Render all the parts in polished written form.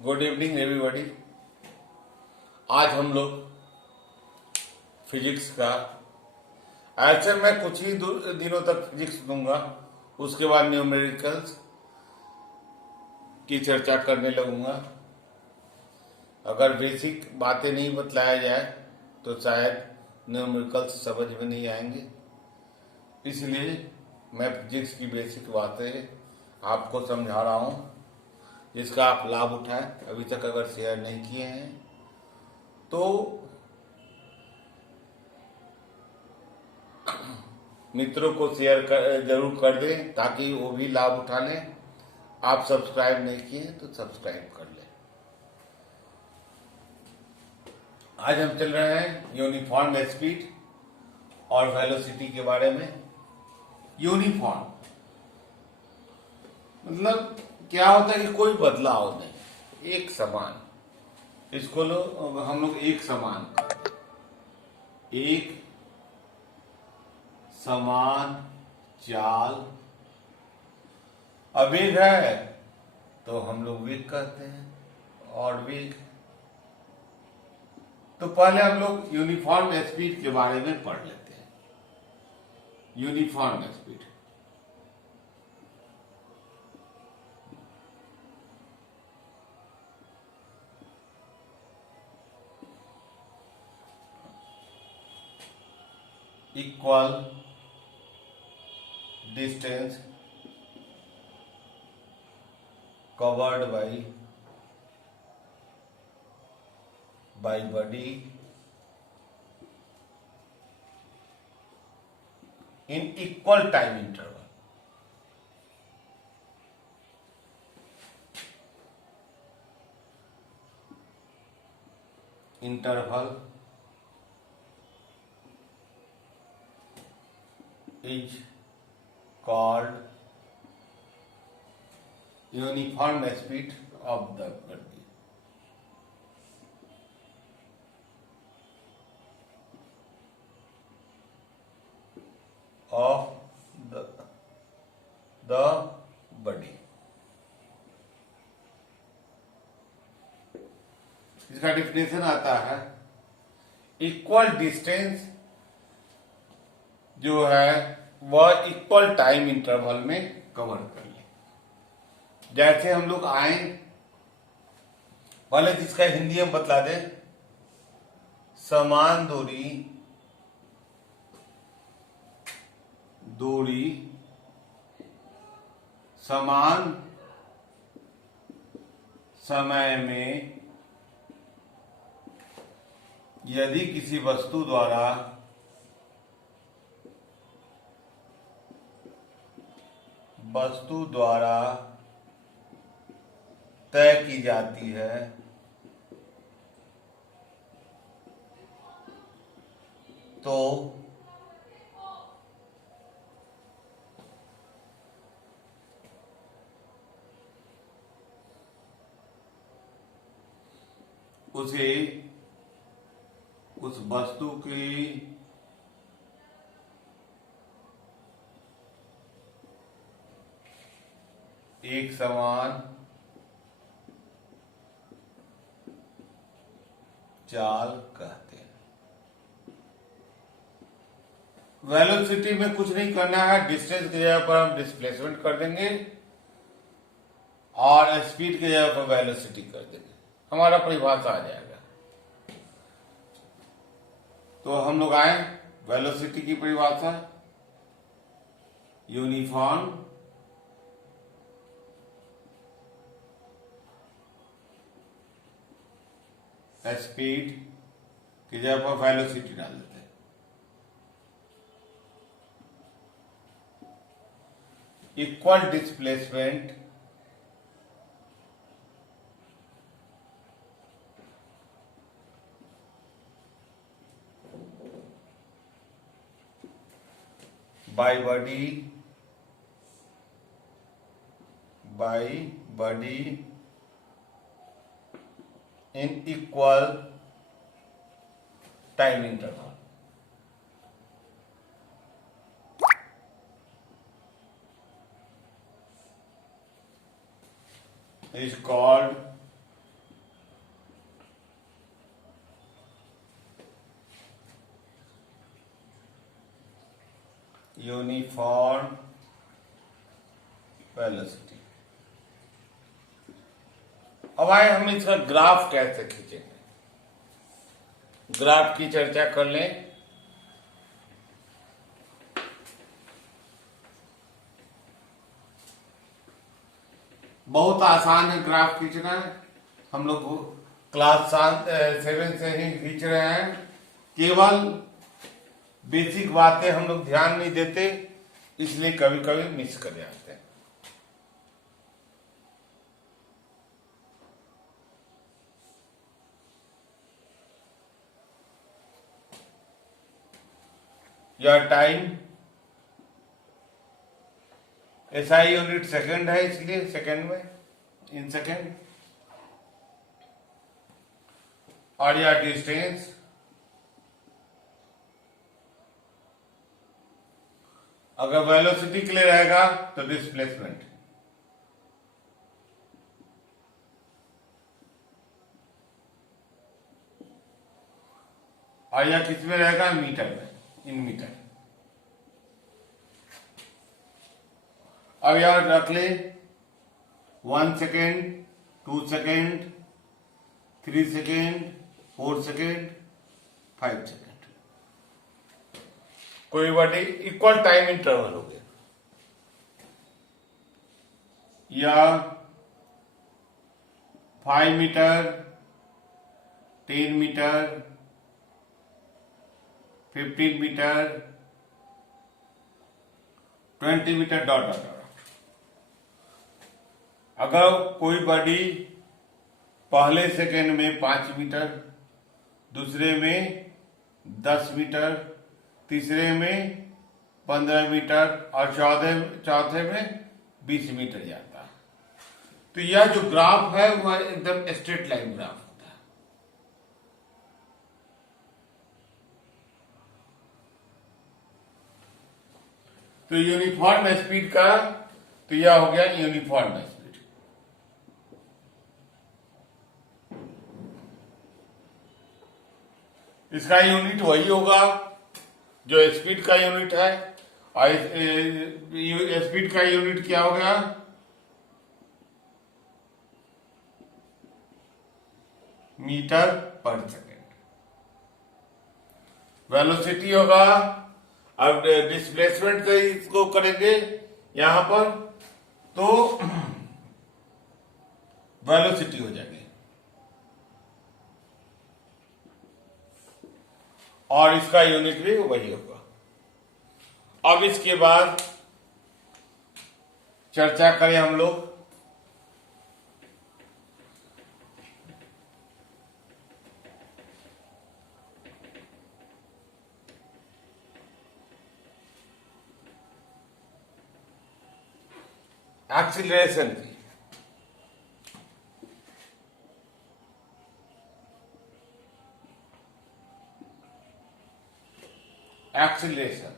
Good evening everybody. आज हम लोग फिजिक्स का ऐसे मैं कुछ ही दिनों तक फिजिक्स दूंगा, उसके बाद न्यूमेरिकल्स की चर्चा करने लगूंगा। अगर बेसिक बातें नहीं बतलाया जाए तो शायद न्यूमेरिकल्स समझ में नहीं आएंगे, इसलिए मैं फिजिक्स की बेसिक बातें आपको समझा रहा हूँ, जिसका आप लाभ उठाएं। अभी तक अगर शेयर नहीं किए हैं तो मित्रों को जरूर कर दें ताकि वो भी लाभ उठा लें। आप सब्सक्राइब नहीं किए तो सब्सक्राइब कर लें। आज हम चल रहे हैं यूनिफॉर्म स्पीड और वेलोसिटी के बारे में। यूनिफॉर्म मतलब क्या होता है कि कोई बदलाव नहीं, एक समान। इसको हम लोग एक समान करते हैं। एक समान चाल। अवेग है तो हम लोग वेग कहते हैं, और वेग। तो पहले हम लोग यूनिफॉर्म स्पीड के बारे में पढ़ लेते हैं। Uniform speed equal distance covered by body in equal time interval. Interval is called uniform speed of the body. Of the body. इसका डिफिनेशन आता है, इक्वल डिस्टेंस जो है वह इक्वल टाइम इंटरवल में कवर कर ले। जैसे हम लोग आए, पहले जिसका हिंदी हम बतला दें। समान दूरी समान समय में यदि किसी वस्तु द्वारा तय की जाती है तो उसे उस वस्तु की एक समान चाल कहते हैं। वेलोसिटी में कुछ नहीं करना है, डिस्टेंस की जगह पर हम डिस्प्लेसमेंट कर देंगे और स्पीड की जगह पर वेलोसिटी कर देंगे, हमारा परिभाषा आ जाएगा। तो हम लोग आए वेलोसिटी की परिभाषा। यूनिफॉर्म स्पीड की जगह पर वेलोसिटी डाल देते हैं। Equal displacement by body in equal time interval. Is called uniform velocity. अब आए हम इसका ग्राफ कैसे खींचेंगे, ग्राफ की चर्चा कर लें। बहुत आसान है ग्राफ खींचना, हम लोग क्लास 7 से ही खींच रहे हैं। केवल बेसिक बातें हम लोग ध्यान नहीं देते, इसलिए कभी कभी मिस कर जाते हैं। यह टाइम एसआई यूनिट सेकंड है, इसलिए सेकंड में इन सेकंड। और यह डिस्टेंस अगर वेलोसिटी के लिए रहेगा तो डिस्प्लेसमेंट, और यह किस में रहेगा, मीटर में, इन मीटर। अब यार रख ले 1 second, 2 second, 3 second, 4 second, 5 second, कोई बड़ी इक्वल टाइम इंटरवल हो गया। या 5 metre, 10 metre, 15 metre, 20 metre, dot dot dot. अगर कोई बॉडी पहले सेकेंड में 5 मीटर, दूसरे में 10 मीटर, तीसरे में 15 मीटर और चौथे में 20 मीटर जाता है, तो यह जो ग्राफ है वह एकदम स्ट्रेट लाइन ग्राफ होता है। तो यूनिफॉर्म स्पीड का तो यह हो गया यूनिफॉर्म स्पीड। इसका यूनिट वही होगा जो स्पीड का यूनिट है, और स्पीड का यूनिट क्या हो गया, मीटर पर सेकेंड। वेलोसिटी होगा, अब डिस्प्लेसमेंट से इसको करेंगे यहां पर तो वेलोसिटी हो जाएगी, और इसका यूनिट भी वही होगा। अब इसके बाद चर्चा करें हम लोग एक्सीलरेशन की। एक्सीलरेशन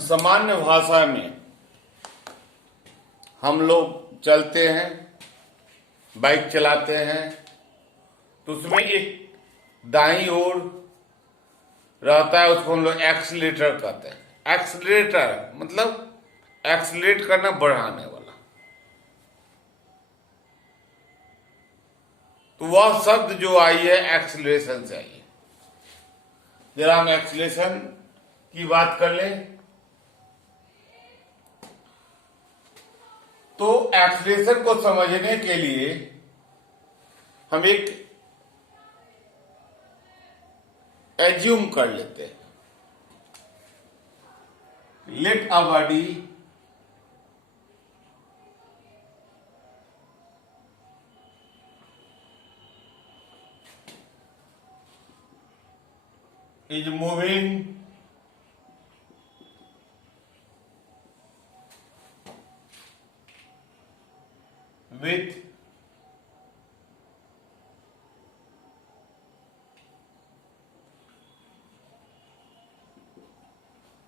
सामान्य भाषा में हम लोग चलते हैं, बाइक चलाते हैं, तो उसमें एक दाईं ओर रहता है, उसको हम लोग एक्सीलरेटर कहते हैं। एक्सीलरेटर मतलब एक्सीलरेट करना, बढ़ाने वाला। तो वह शब्द जो आई है एक्सीलरेशन से आई है। जरा हम एक्सीलरेशन की बात कर लें तो एक्सीलरेशन को समझने के लिए हम एक एज्यूम कर लेते हैं। Let a body is moving with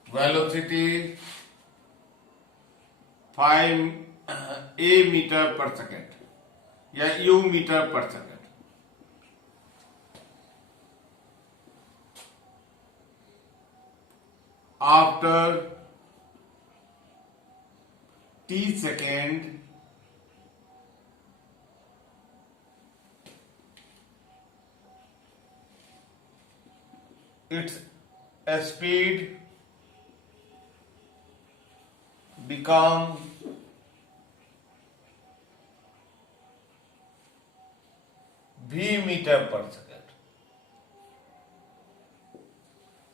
velocity 5 a metre per second या u metre per second. after t second its speed become v metre per second,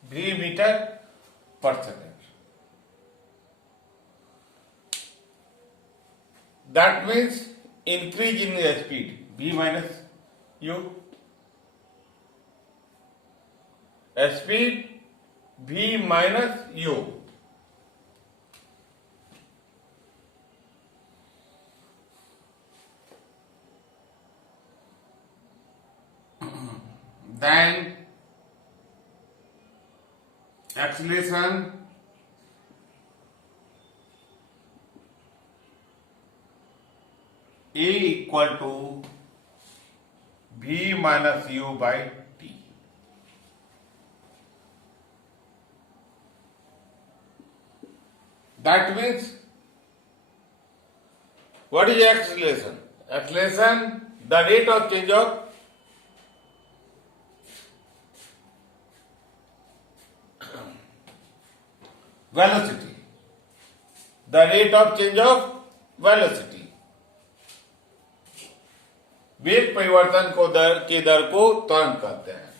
v metre per second. That means increase in the speed v minus u. Speed v minus u. Then acceleration A equal to v minus u by t. That means, what is acceleration? Acceleration, the rate of change of velocity. The rate of change of velocity. वेग परिवर्तन को दर को त्वरण कहते हैं.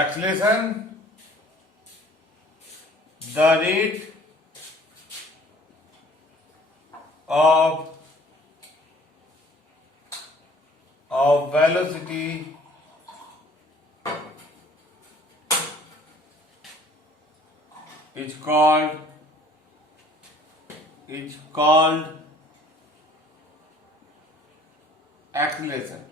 Acceleration the rate of velocity is called acceleration.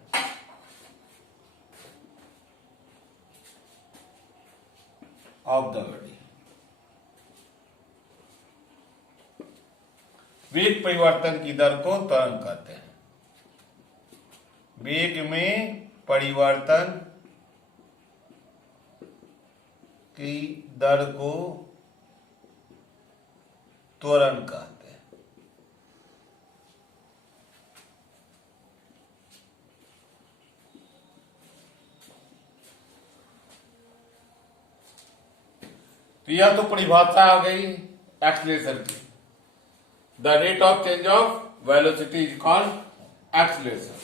Of the body. वेग परिवर्तन की दर को त्वरण कहते हैं. वेग में परिवर्तन की दर को त्वरण कहते हैं. तो यह तो परिभाषा आ गई एक्सीलरेशन की. The rate of change of velocity is called acceleration.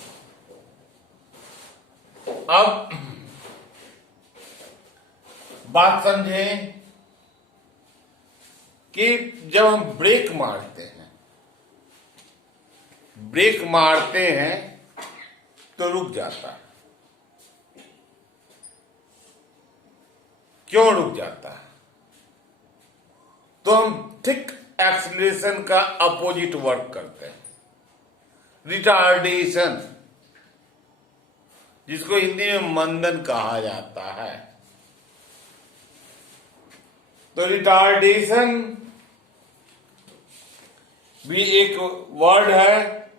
अब बात समझें कि जब हम ब्रेक मारते हैं तो रुक जाता है. क्यों रुक जाता है? तो हम ठीक एक्सीलरेशन का अपोजिट वर्क करते हैं, रिटार्डेशन, जिसको हिंदी में मंदन कहा जाता है. तो रिटार्डेशन भी एक वर्ड है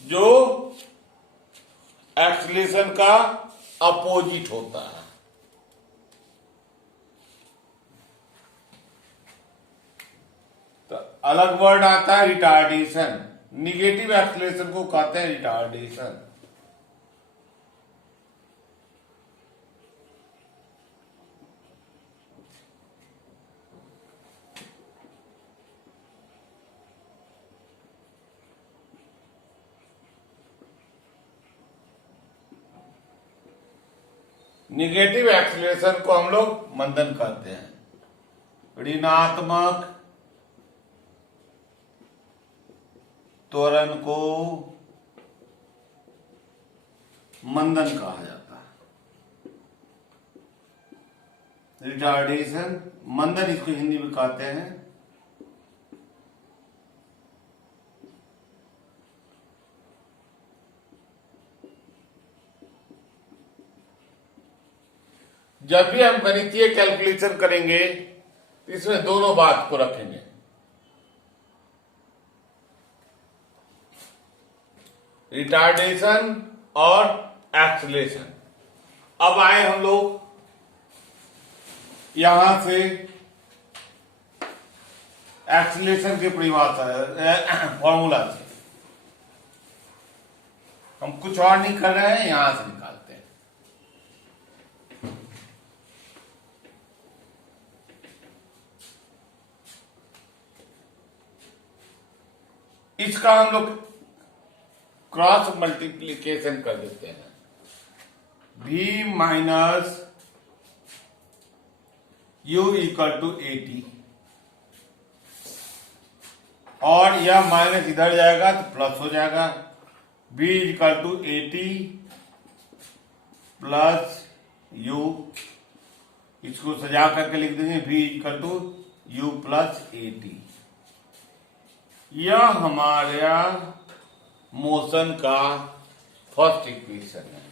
जो एक्सीलरेशन का अपोजिट होता है. तो अलग वर्ड आता है रिटार्डेशन. निगेटिव एक्सीलरेशन को कहते हैं रिटार्डेशन. निगेटिव एक्सीलरेशन को हम लोग मंदन कहते हैं. ऋणात्मक त्वरण को मंदन कहा जाता है. रिटार्डेशन, मंदन इसको हिंदी में कहते हैं. जब भी हम गणितीय कैलकुलेशन करेंगे तो इसमें दोनों बात को रखेंगे. रिटार्डेशन और एक्सीलरेशन. अब आए हम लोग यहां से एक्सीलरेशन की परिभाषा फॉर्मूला से हम कुछ और नहीं कर रहे हैं, यहां से निकालते हैं। इसका हम लोग क्रॉस मल्टीप्लीकेशन कर देते हैं। v minus u equal to 80, और यह माइनस इधर जाएगा तो प्लस हो जाएगा। v equal to 80 plus u, इसको सजा करके लिख देंगे v equal to u plus 80। यह हमारा मोशन का फर्स्ट इक्वेशन है,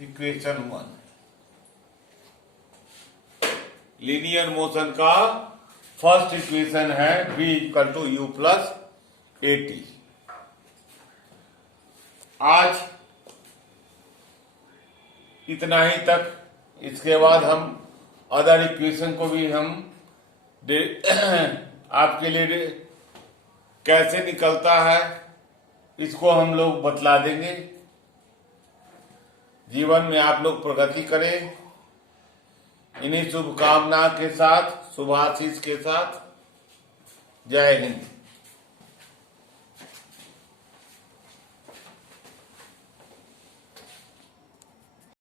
इक्वेशन 1। लीनियर मोशन का फर्स्ट इक्वेशन है v equal to u plus 80। आज इतना ही तक। इसके बाद हम अदर इक्वेशन को भी हम आपके लिए कैसे निकलता है इसको हम लोग बतला देंगे। जीवन में आप लोग प्रगति करें, इन्हीं शुभकामना के साथ, शुभाशीष के साथ। जय हिंद।